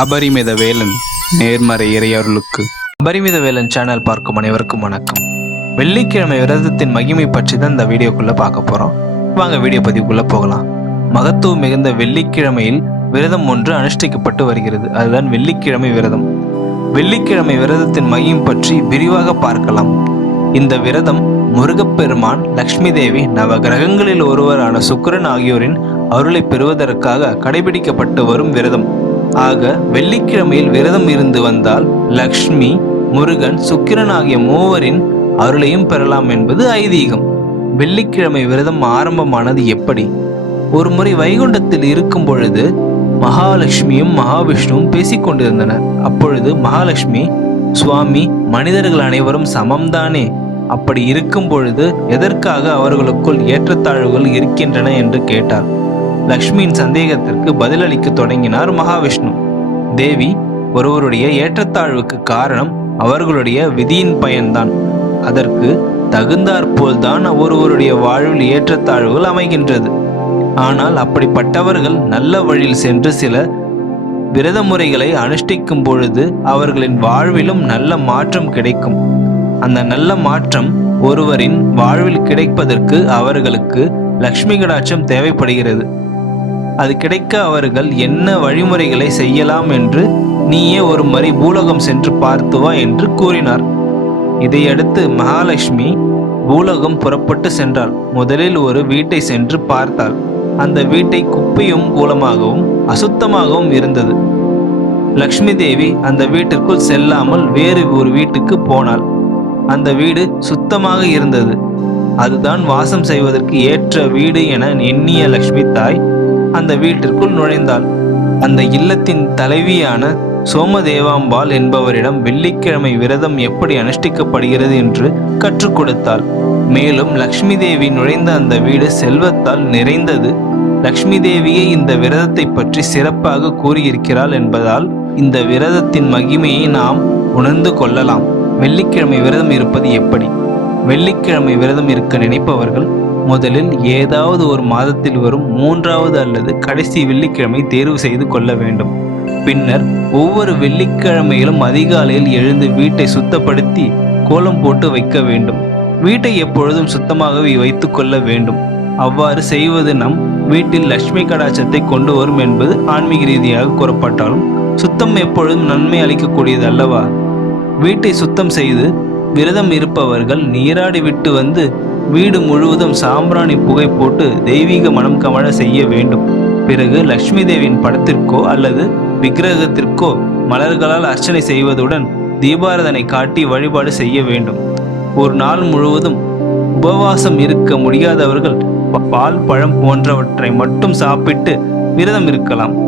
அபரிமித வேலன் நேர்மறை இறையருளுக்கு. அபரிமித வேலன் சேனல் பார்க்கும் அனைவருக்கும் வணக்கம். வெள்ளிக்கிழமை விரதத்தின் மகிமை பற்றி தான் இந்த வீடியோக்குள்ள பார்க்க போறோம். வாங்க வீடியோ பதிவுக்குள்ள போகலாம். மகத்துவம் மிகுந்த வெள்ளிக்கிழமையில் விரதம் ஒன்று அனுஷ்டிக்கப்பட்டு வருகிறது. அதுதான் வெள்ளிக்கிழமை விரதம். வெள்ளிக்கிழமை விரதத்தின் மகிம் பற்றி விரிவாக பார்க்கலாம். இந்த விரதம் முருகப்பெருமான் லக்ஷ்மி தேவி நவ கிரகங்களில் ஒருவரான சுக்கிரன் ஆகியோரின் அருளை பெறுவதற்காக கடைபிடிக்கப்பட்டு வரும் விரதம். ஆக வெள்ளிக்கிழமையில் விரதம் இருந்து வந்தால் லக்ஷ்மி முருகன் சுக்கிரன் ஆகிய மூவரின் அருளையும் பெறலாம் என்பது ஐதீகம். வெள்ளிக்கிழமை விரதம் ஆரம்பமானது எப்படி? ஒரு முறை வைகுண்டத்தில் இருக்கும் பொழுது மகாலட்சுமியும் மகாவிஷ்ணுவும் பேசிக்கொண்டிருந்தனர் அப்பொழுது மகாலட்சுமி சுவாமி மனிதர்கள் அனைவரும் சமம்தானே? அப்படி இருக்கும் பொழுது எதற்காக அவர்களுக்குள் ஏற்றத்தாழ்வுகள் இருக்கின்றன? என்று கேட்டார் லக்ஷ்மியின் சந்தேகத்திற்கு பதிலளிக்க தொடங்கினார் மகாவிஷ்ணு. தேவி ஒருவருடைய ஏற்றத்தாழ்வுக்கு காரணம் அவர்களுடைய விதியின் பயன்தான். அதற்கு தகுந்தாற்போல்தான் ஒருவருடைய வாழ்வில் ஏற்றத்தாழ்வுகள் அமைகின்றது. ஆனால் அப்படிப்பட்டவர்கள் நல்ல வழியில் சென்று சில விரத முறைகளை அனுஷ்டிக்கும் பொழுது அவர்களின் வாழ்விலும் நல்ல மாற்றம் கிடைக்கும். அந்த நல்ல மாற்றம் ஒருவரின் வாழ்வில் கிடைப்பதற்கு அவர்களுக்கு லக்ஷ்மி கடாட்சம் தேவைப்படுகிறது. அது கிடைக்க அவர்கள் என்ன வழிமுறைகளை செய்யலாம் என்று நீயே ஒரு முறை பூலகம் சென்று பார்த்து வா என்று கூறினார். இதையடுத்து மகாலட்சுமி பூலகம் புறப்பட்டு சென்றாள். முதலில் ஒரு வீட்டை சென்று பார்த்தாள். அந்த வீட்டை குப்பையும் கூலமாகவும் அசுத்தமாகவும் இருந்தது. லக்ஷ்மி தேவி அந்த வீட்டிற்குள் செல்லாமல் வேறு ஒரு வீட்டுக்கு போனாள். அந்த வீடு சுத்தமாக இருந்தது. அதுதான் வாசம் செய்வதற்கு ஏற்ற வீடு என எண்ணிய லக்ஷ்மி தாய் அந்த வீட்டிற்குள் நுழைந்தாள். அந்த இல்லத்தின் தலைவியான சோமதேவாம்பாள் என்பவரிடம் வெள்ளிக்கிழமை விரதம் எப்படி அனுஷ்டிக்கப்படுகிறது என்று கற்றுக் கொடுத்தாள். மேலும் லக்ஷ்மி தேவி நுழைந்த அந்த வீடு செல்வத்தால் நிறைந்தது. லக்ஷ்மி தேவியே இந்த விரதத்தை பற்றி சிறப்பாக கூறியிருக்கிறாள் என்பதால் இந்த விரதத்தின் மகிமையை நாம் உணர்ந்து கொள்ளலாம். வெள்ளிக்கிழமை விரதம் இருப்பது எப்படி? வெள்ளிக்கிழமை விரதம் இருக்க நினைப்பவர்கள் முதலில் ஏதாவது ஒரு மாதத்தில் வரும் மூன்றாவது அல்லது கடைசி வெள்ளிக்கிழமை தேர்வு செய்து கொள்ள வேண்டும். பின்னர் ஒவ்வொரு வெள்ளிக்கிழமையிலும் அதிகாலையில் எழுந்து வீட்டை சுத்தப்படுத்தி கோலம் போட்டு வைக்க வேண்டும். வீட்டை எப்பொழுதும் சுத்தமாகவே வைத்து கொள்ள வேண்டும். அவ்வாறு செய்வது நம் வீட்டில் லட்சுமி கடாச்சத்தை கொண்டு வரும் என்பது ஆன்மீக ரீதியாக கூறப்பட்டாலும் சுத்தம் எப்பொழுதும் நன்மை அளிக்கக்கூடியது அல்லவா? வீட்டை சுத்தம் செய்து விரதம் இருப்பவர்கள் நீராடி விட்டு வந்து வீடு முழுவதும் சாம்பிராணி புகை போட்டு தெய்வீக மனம் கமழ செய்ய வேண்டும். பிறகு லக்ஷ்மி தேவியின் படத்திற்கோ அல்லது விக்கிரகத்திற்கோ மலர்களால் அர்ச்சனை செய்வதுடன் தீபாரதனை காட்டி வழிபாடு செய்ய வேண்டும். ஒரு நாள் முழுவதும் உபவாசம் இருக்க முடியாதவர்கள் ப- பால் பழம் போன்றவற்றை மட்டும் சாப்பிட்டு விரதம் இருக்கலாம்.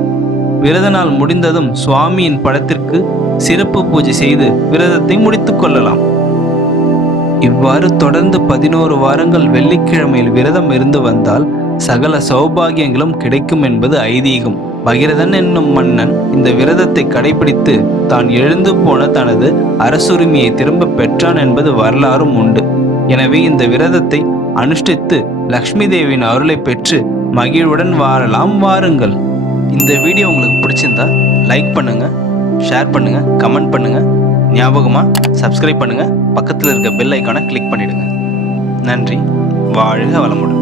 விரத நாள் முடிந்ததும் சுவாமியின் படத்திற்கு சிறப்பு பூஜை செய்து விரதத்தை முடித்துக் கொள்ளலாம். இவ்வாறு தொடர்ந்து பதினோரு வாரங்கள் வெள்ளிக்கிழமையில் விரதம் இருந்து வந்தால் சகல சௌபாகியங்களும் கிடைக்கும் என்பது ஐதீகம். பகிரதன் என்னும் மன்னன் இந்த விரதத்தை கடைபிடித்து தான் எழுந்து போன தனது அரசுரிமையை திரும்ப பெற்றான் என்பது வரலாறும் உண்டு. எனவே இந்த விரதத்தை அனுஷ்டித்து லக்ஷ்மி தேவியின் அருளை பெற்று மகிழ்வுடன் வாழலாம் வாருங்கள். இந்த வீடியோ உங்களுக்கு பிடிச்சிருந்தா லைக் பண்ணுங்க ஷேர் பண்ணுங்க கமெண்ட் பண்ணுங்க ஞாபகமாக சப்ஸ்கிரைப் பண்ணுங்கள் பக்கத்தில் இருக்க பெல் ஐக்கானை கிளிக் பண்ணிடுங்க. நன்றி. வாழ்க வளமுடன்.